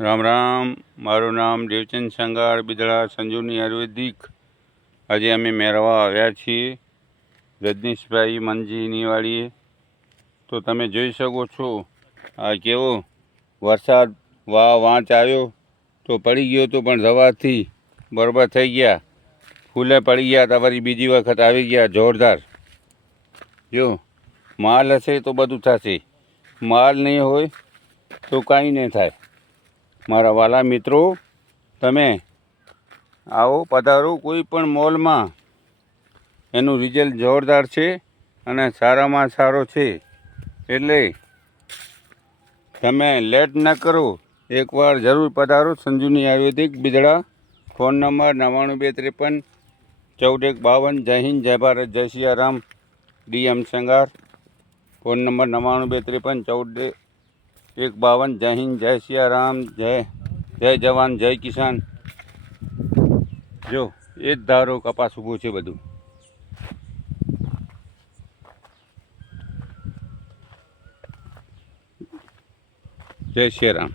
રામ રામ. મારું નામ દેવચંદ સંગાર, બિદડા સંજીવની આયુર્વેદિક. આજે અમે મેળવવા આવ્યા છીએ રજનીશભાઈ મનજીની વાડીએ. તો તમે જોઈ શકો છો આ કેવો વરસાદ વાંચ આવ્યો તો પડી ગયો તો પણ દવાથી બરોબર થઈ ગયા. ફૂલે પડી ગયા તો ફરી બીજી વખત આવી ગયા જોરદાર. જો માલ હશે તો બધું થશે, માલ નહીં હોય તો કાંઈ નહીં થાય. મારા વાલા મિત્રો, તમે આવો પધારો કોઈ પણ મોલમાં. એનું રિઝલ્ટ જોરદાર છે અને સારામાં સારો છે. એટલે તમે લેટ ન કરો, એકવાર જરૂર પધારો સંજીવની આયુર્વેદિક, બિદડા. Phone number 9253145152. જય હિન્દ, જય ભારત, જય Siyaram. DM Sangar. Phone number 9253145152. જય હિન્દ, જય સિયારામ, જય જવાન, જય કિસાન. જો એ જ ધારો કપાસ ઊભું છે બધું. જય સિયારામ.